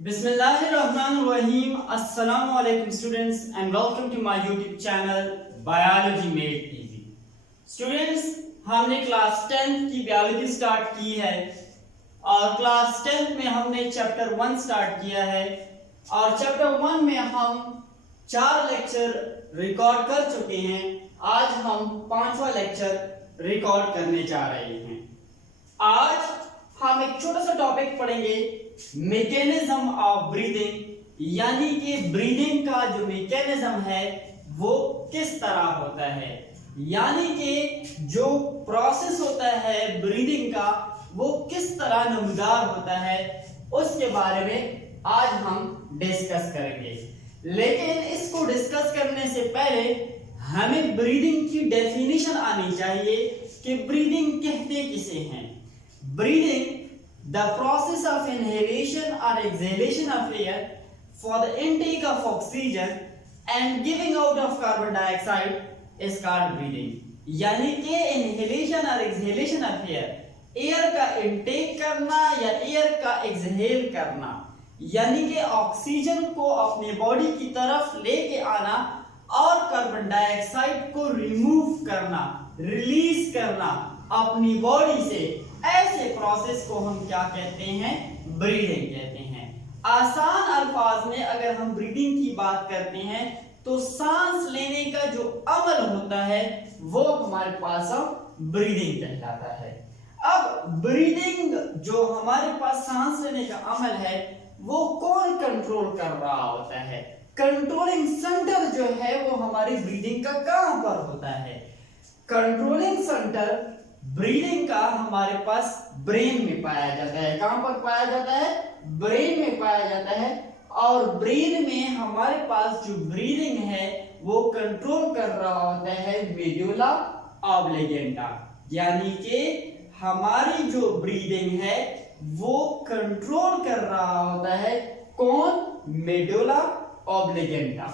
Bismillahirrahmanirrahim. Assalamu alaikum students and welcome to my YouTube channel Biology Made Easy. Students, हमने class 10th की biology start की है और class 10th में हमने चैप्टर 1 स्टार्ट किया है और चैप्टर 1 में हम 4 लेक्चर रिकॉर्ड कर चुके हैं। आज हम 5वां लेक्चर रिकॉर्ड करने जा रहे हैं। आज हम एक छोटा सा टॉपिक पढ़ेंगे, मैकेनिज्म ऑफ ब्रीदिंग, यानी कि ब्रीदिंग का जो मैकेनिज्म है वो किस तरह होता है, यानी कि जो प्रोसेस होता है ब्रीदिंग का वो किस तरह नमूदार होता है, उसके बारे में आज हम डिस्कस करेंगे। लेकिन इसको डिस्कस करने से पहले हमें ब्रीदिंग की डेफिनेशन आनी चाहिए कि ब्रीदिंग कहते किसे हैं। Breathing, the process of inhalation or exhalation of air for the intake of oxygen and giving out of carbon dioxide is called breathing. यानी कि inhalation और exhalation of air, एयर का इंटेक करना या एयर का एक्सहेल करना, यानी कि ऑक्सीजन को अपने बॉडी की तरफ लेके आना और कार्बन डाइऑक्साइड को रिमूव करना, रिलीज करना अपनी बॉडी से, ऐसे प्रोसेस को हम क्या कहते हैं? ब्रीदिंग कहते हैं। आसान अल्फाज में अगर हम ब्रीदिंग की बात करते हैं तो सांस लेने का जो अमल होता है वो हमारे पास ब्रीदिंग कहलाता है। अब ब्रीदिंग जो हमारे पास सांस लेने का अमल है वो कौन कंट्रोल कर रहा होता है? कंट्रोलिंग सेंटर जो है वो हमारी ब्रीदिंग का कहां पर होता है? कंट्रोलिंग सेंटर ब्रीदिंग का हमारे पास ब्रेन में पाया जाता है। कहां पर पाया जाता है? ब्रेन में पाया जाता है। और ब्रेन में हमारे पास जो ब्रीदिंग है वो कंट्रोल कर रहा होता है मेडुला ऑब्लिगेंटा, यानी कि हमारी जो ब्रीदिंग है वो कंट्रोल कर रहा होता है कौन? मेडुला ऑब्लिगेंटा।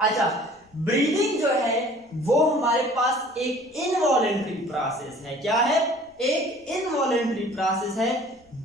अच्छा, ब्रीदिंग जो है वो हमारे पास एक इनवॉलेंटरी प्रोसेस है। क्या है? एक इनवॉलेंटरी प्रोसेस है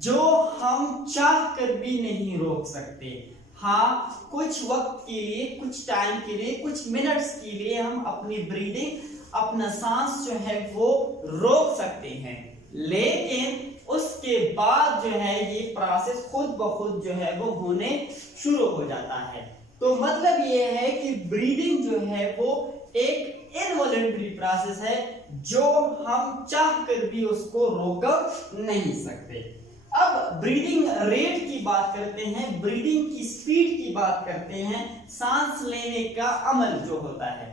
जो हम चाह कर भी नहीं रोक सकते। हाँ, कुछ वक्त के लिए, कुछ टाइम के लिए, कुछ मिनट्स के लिए हम अपनी ब्रीदिंग, अपना सांस जो है वो रोक सकते हैं, लेकिन उसके बाद जो है ये प्रोसेस खुद ब खुद जो है वो होने शुरू हो जाता है। तो मतलब ये है कि ब्रीदिंग जो है वो एक इनवॉलंटरी प्रोसेस है जो हम चाह कर भी उसको रोक नहीं सकते। अब ब्रीदिंग रेट की बात करते हैं, ब्रीदिंग की स्पीड की बात करते हैं, सांस लेने का अमल जो होता है।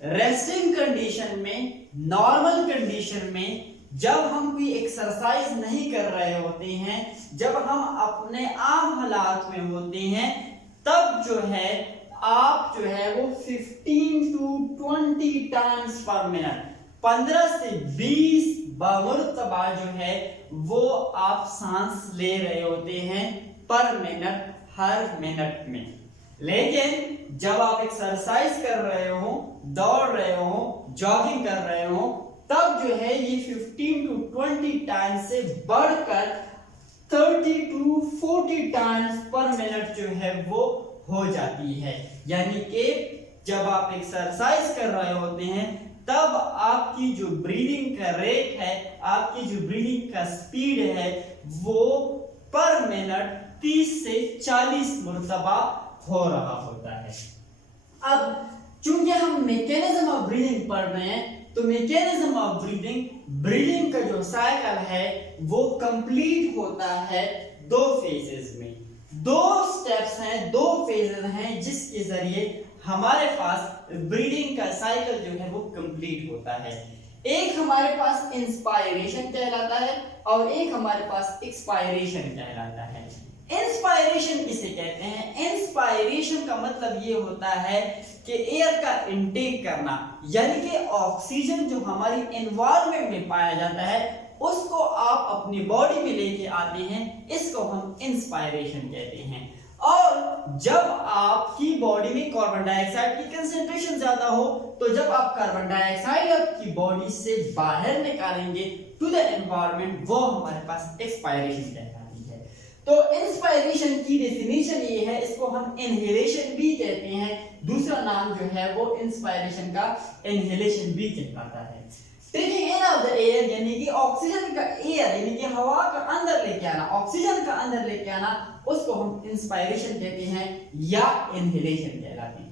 रेस्टिंग कंडीशन में, नॉर्मल कंडीशन में, जब हम कोई एक्सरसाइज नहीं कर रहे होते हैं, जब हम अपने आम हालात में होते हैं, तब जो है आप जो है वो 15 to 20 टाइम्स पर मिनट, 15 से 20 मरतबा जो है वो आप सांस ले रहे होते हैं पर मिनट, हर मिनट में। लेकिन जब आप एक्सरसाइज कर रहे हो, दौड़ रहे हो, जॉगिंग कर रहे हो, तब जो है ये 15 to 20 टाइम्स से बढ़कर 30 to 40 टाइम्स पर मिनट जो है वो हो जाती है। यानी कि जब आप एक्सरसाइज कर रहे होते हैं तब आपकी जो ब्रीदिंग का रेट है, आपकी जो ब्रीदिंग का स्पीड है वो पर मिनट 30 से 40 मरतबा हो रहा होता है। अब चूंकि हम मैकेनिज्म ऑफ ब्रीदिंग पढ़ रहे हैं तो मैकेनिज्म ऑफ ब्रीदिंग, ब्रीदिंग का जो साइकिल है वो कंप्लीट होता है 2 फेजेस में। 2 स्टेप्स हैं, 2 फेजेस हैं जिसके जरिए हमारे पास ब्रीदिंग का साइकिल जो है वो कंप्लीट होता है। एक हमारे पास इंस्पायरेशन कहलाता है और एक हमारे पास एक्सपायरेशन कहलाता है। इंस्पायरेशन किसे कहते हैं? इंस्पायरेशन का मतलब ये होता है कि एयर का इंटेक करना, यानी कि ऑक्सीजन जो हमारी एनवायरनमेंट में पाया जाता है उसको आप अपनी बॉडी में लेके आते हैं, इसको हम इंस्पायरेशन कहते हैं। और जब आपकी बॉडी में कार्बन डाइऑक्साइड की कंसंट्रेशन ज्यादा हो तो जब आप कार्बन डाइऑक्साइड आपकी बॉडी से बाहर निकालेंगे टू द एनवायरनमेंट, वो हमारे पास एक्सपायरेशन कहलाती है। तो एक्सपायरेशन की डेफिनेशन ये है, इसको हम इनहेलेशन भी कहते हैं, दूसरा नाम जो है वो इंस्पायरेशन का इनहेलेशन भी कहलाता है। Taking in of the air यानी कि ऑक्सीजन का एयर यानी कि हवा का अंदर लेके आना, ऑक्सीजन का अंदर लेके आना, उसको हम इंस्पायरेशन कहते हैं या इनहेलेशन कहलाते हैं।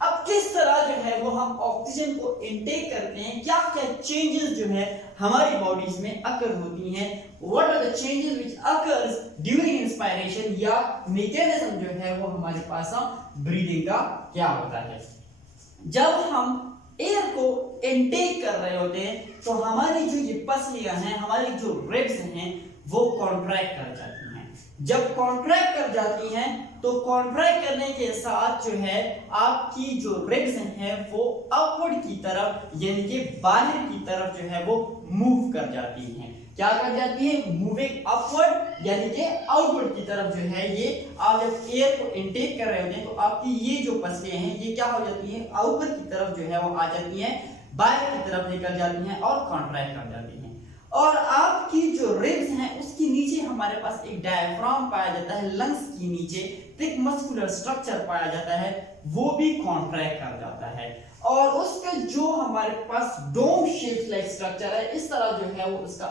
अब किस तरह जो है वो हम ऑक्सीजन को इनटेक करते हैं, क्या क्या चेंजेस जो है हमारी बॉडीज में अकर होती हैं, what are the changes which occurs during inspiration, या मैकेनिज्म जो है वो हमारे पास ब्रीदिंग का क्या होता है। जब हम एयर को इनटेक कर रहे होते हैं तो हमारी जो ये पसलियां हैं, हमारी जो रिब्स हैं वो कॉन्ट्रैक्ट कर जाती हैं। जब कॉन्ट्रैक्ट कर जाती हैं तो कॉन्ट्रैक्ट करने के साथ जो है आपकी जो रिब्स हैं वो अपवर्ड की तरफ यानी कि बाहर की तरफ जो है वो मूव कर जाती हैं। क्या कर जाती है? मूविंग अपवर्ड यानी कि आउटवर्ड की तरफ जो है ये आप जब एयर को इनटेक कर रहे होते हैं तो आपकी ये जो पसलियां हैं ये क्या हो जाती हैं? आउटवर्ड की तरफ जो है वो आ जाती हैं, बाहर की तरफ निकल जाती हैं और कॉन्ट्रैक्ट कर जाती हैं। और आपकी जो रिब्स हैं उसके नीचे हमारे पास एक डायफ्राम पाया जाता है, लंग्स के नीचे थिक मस्कुलर स्ट्रक्चर पाया जाता है, वो भी कॉन्ट्रैक्ट कर जाता है। और उसका जो हमारे पास डोम शेप लाइक स्ट्रक्चर है, इस तरह जो है वो उसका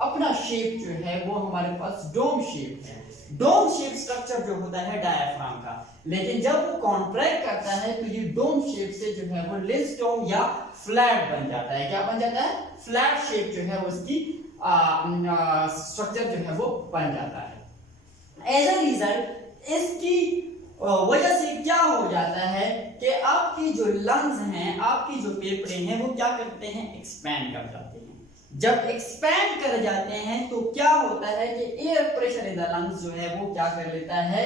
अपना शेप जो है वो हमारे पास डोम शेप है। डोम शेप स्ट्रक्चर जो होता है डायफ्राम का, लेकिन जब वो कॉन्ट्रैक्ट करता है तो ये डोम शेप से जो है वो लेस डोम या फ्लैट बन जाता है। क्या बन जाता है? फ्लैट शेप जो है उसकी स्ट्रक्चर जो है वो बन जाता है। एज अ रिजल्ट इसकी वजह से क्या हो जाता है कि आपकी जो लंग्स हैं, आपकी जो फेफड़े हैं वो क्या करते हैं? एक्सपैंड कर जाते हैं। जब एक्सपैंड कर जाते हैं तो क्या होता है कि air pressure in the lungs जो है वो क्या कर लेता है?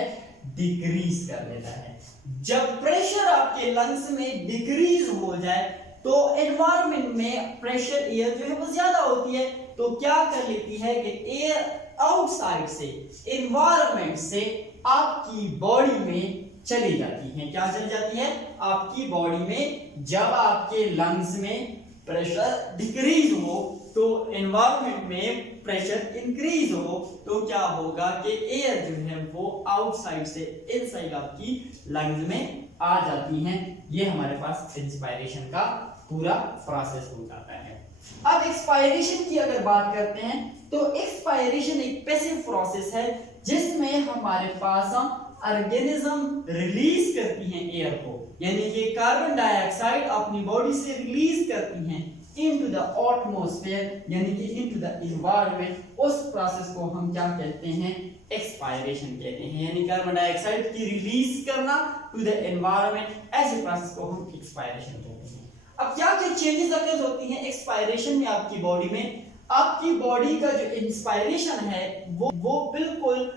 डिक्रीज कर लेता है। जब प्रेशर आपके लंग्स में डिक्रीज हो जाए तो एनवायरनमेंट में प्रेशर एयर जो है वो ज्यादा होती है, तो क्या कर लेती है कि एयर आउटसाइड से, एनवायरनमेंट से आपकी बॉडी में चली जाती है। क्या चली जाती है? आपकी बॉडी में। जब आपके लंग्स में प्रेशर डिक्रीज हो तो एनवायरनमेंट में प्रेशर इंक्रीज हो तो क्या होगा कि एयर जो है वो आउटसाइड से इनसाइड आपकी लंग्स में आ जाती हैं। ये हमारे पास इंस्पायरेशन का पूरा प्रोसेस हो जाता है। अब एक्सपायरेशन की अगर बात करते हैं तो एक्सपायरेशन एक पैसिव प्रोसेस है जिसमें हमारे पास ऑर्गेनिज्म रिलीज करती हैं एयर को, यानी कि कार्बन डाइऑक्साइड अपनी बॉडी से रिलीज करती हैं इनटू द एटमॉस्फेयर यानी कि इनटू द एनवायरनमेंट। उस प्रोसेस को हम क्या कहते हैं? एक्सपायरेशन कहते हैं, यानी कार्बन डाइऑक्साइड की रिलीज करना टू द एनवायरनमेंट, ऐसे प्रोसेस को हम एक्सपायरेशन कहते हैं। अब क्या क्या चेंजेस अकर होती हैं एक्सपायरेशन में आपकी बॉडी में? आपकी बॉडी का जो इंस्पायरेशन है वो बिल्कुल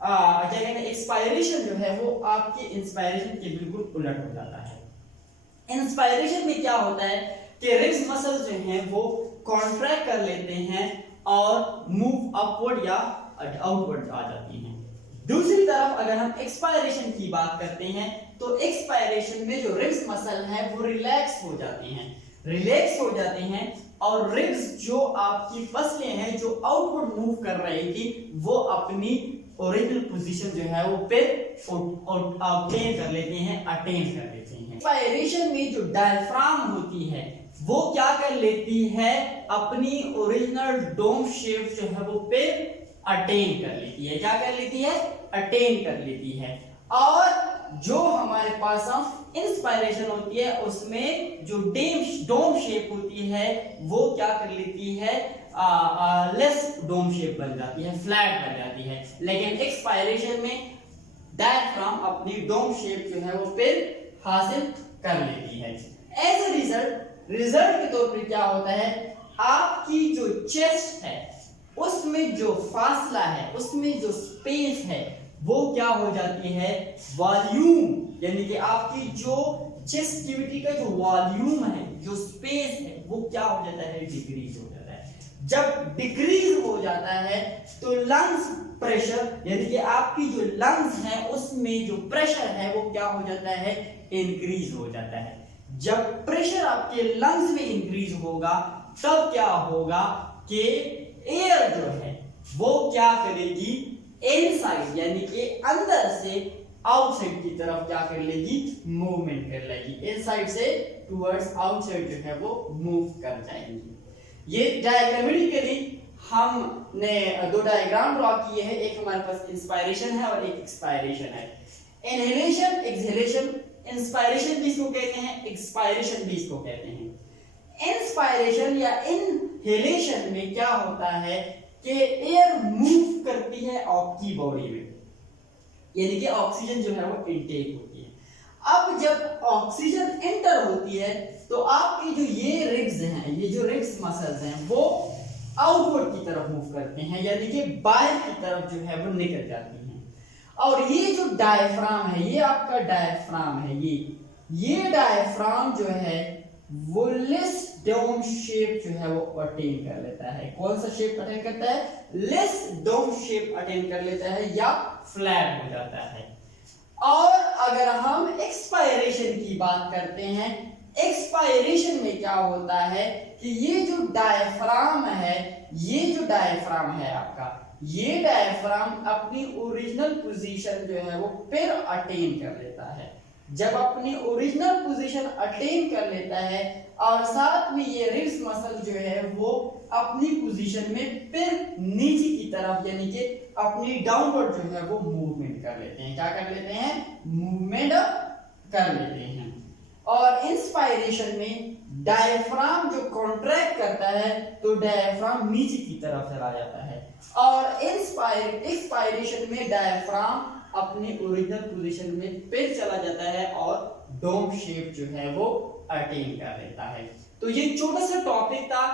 क्या कहते हैं, एक्सपायरेशन जो है वो आपके इंस्पायरेशन के बिल्कुल उलट हो जाता है। इंस्पायरेशन में क्या होता है कि रिब्स मसल्स जो हैं वो कॉन्ट्रैक्ट कर लेते हैं और मूव अपवर्ड या आउटवर्ड आ जाती हैं। दूसरी तरफ अगर हम एक्सपायरेशन की बात करते हैं तो एक्सपायरेशन में जो रिब्स मसल है वो रिलैक्स हो जाती हैं, रिलैक्स हो जाते हैं और रिब्स जो आपकी पसलियां हैं जो आउटवर्ड मूव कर रही थी वो अपनी ओरिजिनल पोजीशन जो है वो फिर ऑब्टेन कर लेते हैं, अटेन कर लेते हैं। एक्सपायरेशन में जो डायफ्राम होती है वो क्या कर लेती है? अपनी ओरिजिनल डोम शेप जो है वो फिर अटेन कर लेती है। क्या कर लेती है? अटेन कर लेती है। और जो हमारे पास इंस्पायरेशन होती है उसमें जो डोम शेप होती है वो क्या कर लेती है? लेस डोम शेप बन जाती है, फ्लैट बन जाती है। लेकिन एक्सपायरेशन में डायफ्राम अपनी डोम शेप जो है वो फिर हासिल कर लेती है। एज ए रिजल्ट के तौर पर क्या होता है? आपकी जो चेस्ट है उसमें जो फासला है, उसमें जो स्पेस है वो क्या हो जाती है? वॉल्यूम, यानी कि आपकी जो चेस्ट कैविटी का जो वॉल्यूम है, जो स्पेस है वो क्या हो जाता है? डिक्रीज हो जाता है। जब डिक्रीज हो जाता है तो लंग्स प्रेशर यानी कि आपकी जो लंग्स हैं उसमें जो प्रेशर है वो क्या हो जाता है? इंक्रीज हो जाता है। जब प्रेशर आपके लंग्स में इंक्रीज होगा तब क्या होगा कि एयर जो है वो क्या करेगी? इनसाइड यानी कि अंदर से आउटसाइड की तरफ क्या कर लेगी, मूवमेंट कर लेगी। इनसाइड से टुवर्ड्स आउटसाइड जो है वो मूव कर जाएंगी। ये डायग्रामेटिकली हमने दो डायग्राम ड्रॉ किए हैं, एक हमारे पास इंस्पायरेशन है और एक एक्सपायरेशन है। इनहेलेशन, एक्सहेलेशन, इंस्पायरेशन भी इसको कहते हैं, एक्सपायरेशन भी इसको कहते हैं। इंस्पायरेशन या इनहेलेशन में क्या होता है कि एयर मूव करती है आपकी बॉडी में, यानी कि ऑक्सीजन जो है वो इनटेक होती है। अब जब ऑक्सीजन एंटर होती है तो आपके जो ये रिब्स हैं, ये जो रिब्स मसल्स हैं वो आउटवर्ड की तरफ मूव करते हैं, यानी कि बाहर की तरफ जो है वो निकल जाती हैं। और ये जो डायफ्राम है, ये आपका डायफ्राम है, ये डायफ्राम जो है वो लेस डोम शेप जो है वो अटेन कर लेता है। कौन सा शेप अटेन करता है, लेस डोम शेप अटेन कर लेता है या फ्लैट हो जाता है। और अगर हम एक्सपायरेशन की बात करते हैं, एक्सपायरेशन में क्या होता है कि ये जो डायफ्राम है, ये जो डायफ्राम है आपका, ये डायफ्राम अपनी ओरिजिनल पोजीशन जो है वो फिर अटेन कर लेता है। जब अपनी ओरिजिनल पोजीशन अटेन कर लेता है और साथ में ये रिब्स मसल जो है वो अपनी पोजीशन में फिर नीचे की तरफ यानी कि अपनी डाउनवर्ड जो है वो मूवमेंट कर लेते हैं। क्या कर लेते हैं, मूवमेंट कर लेते हैं। और इंस्पायरेशन में डायफ्राम जो कॉन्ट्रैक्ट करता है तो डायफ्राम नीचे की तरफ चला जाता है, और एक्सपायरेशन में डायफ्राम अपने ओरिजिनल पोजीशन में फिर चला जाता है और डोम शेप जो है वो अटेन कर लेता है। तो ये छोटा सा टॉपिक था,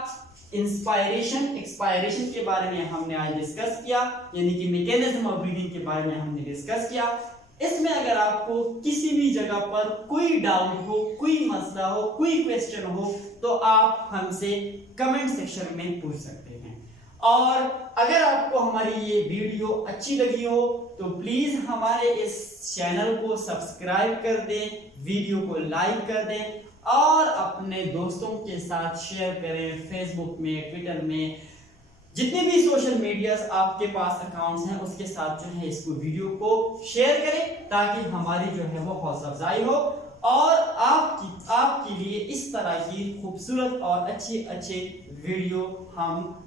इंस्पायरेशन एक्सपायरेशन के बारे में हमने आज डिस्कस किया, यानी कि मैकेनिज्म ऑफ ब्रीदिंग के बारे में हमने डिस्कस किया। इसमें अगर आपको किसी भी जगह पर कोई डाउट हो, कोई मसला हो, कोई क्वेश्चन हो तो आप हमसे कमेंट सेक्शन में पूछ सकते हैं। और अगर आपको हमारी ये वीडियो अच्छी लगी हो तो प्लीज हमारे इस चैनल को सब्सक्राइब कर दें, वीडियो को लाइक कर दें और अपने दोस्तों के साथ शेयर करें। फेसबुक में, ट्विटर में, जितने भी सोशल मीडिया आपके पास अकाउंट्स हैं उसके साथ जो है इसको वीडियो को शेयर करें ताकि हमारी जो है वो हौसला अफजाई हो और आपके लिए इस तरह की खूबसूरत और अच्छे वीडियो हम